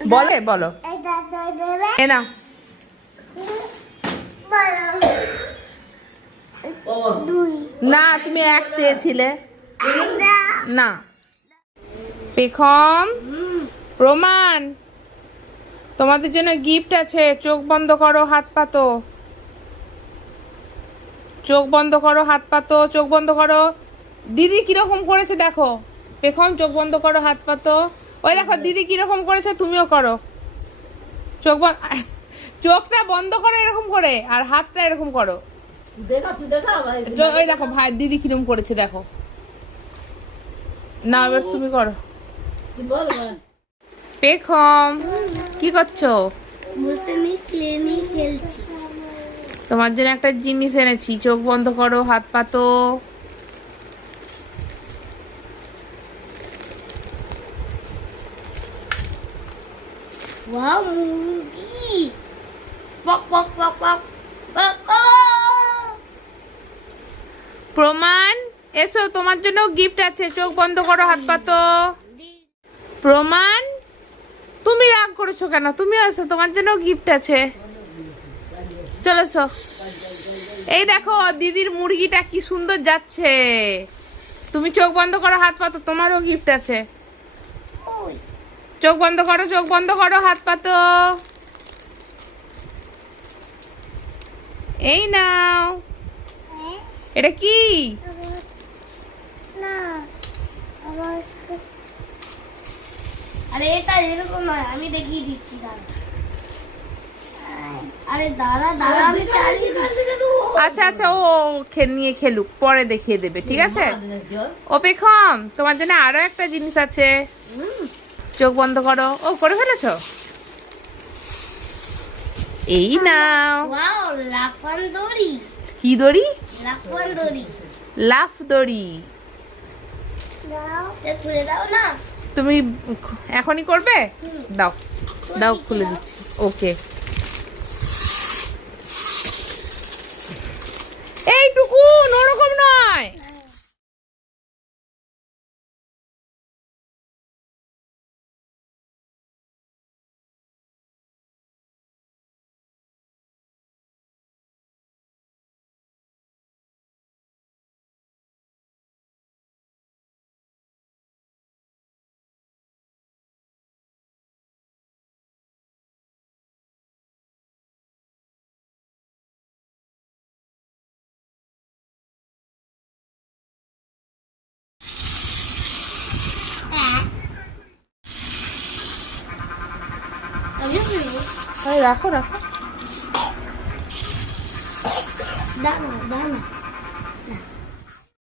বলে বলো এ না না তুমি এক চেয়েছিলে না পেখম প্রমাণ তোমাদের জন্য গিফট আছে চোখ বন্ধ করো হাত পাতো চোখ বন্ধ করো হাত পাতো চোখ বন্ধ করো দিদি কিরকম করেছে দেখো পেখম চোখ বন্ধ করো হাত পাতো ওই দেখো দিদি কিরকম করেছে তুমিও করো চোখ বন্ধ চোখটা বন্ধ করো এরকম করে আর হাতটা এরকম করো ওই দেখো ভাই দিদি কিরকম করেছে দেখো না এবার তুমি করো পেখম কি করছো তোমার জন্য একটা জিনিস এনেছি চোখ বন্ধ করো হাত পাতো ওয়াও মুরগি বক বক বক বক বক প্রমাণ এসো তোমার জন্য গিফট আছে চোখ বন্ধ করো হাত পাতো প্রমাণ তুমি রাগ করেছো কেন তুমি এসো তোমার জন্য গিফট আছে চলো এসো এই দেখো দিদির মুরগিটা কি সুন্দর যাচ্ছে তুমি চোখ বন্ধ করো হাত পাতো তোমারও গিফট আছে চোখ বন্ধ করো হাত পাতো এই নাও এটা কি আরে এটা এরকম নয় আমি দেখিয়ে দিচ্ছি দাঁড়া আরে দাঁড়া দাঁড়া আমি চালিয়ে আচ্ছা আচ্ছা ও নিয়ে খেলুক পরে দেখিয়ে দেবে ঠিক আছে ও পেখম তোমার জন্য আরো একটা জিনিস আছে চোখ বন্ধ করো ও করে ফেলেছো এই নাও ওয়াও লাফান দড়ি কি দড়ি লাফান দড়ি লাফ দড়ি দাও এ খুলে দাও না তুমি এখনই করবে দাও দাও খুলে দিচ্ছি ওকে এইটুকু ওরকম নয় রাখো রাখো দাঁড়া দাঁড়া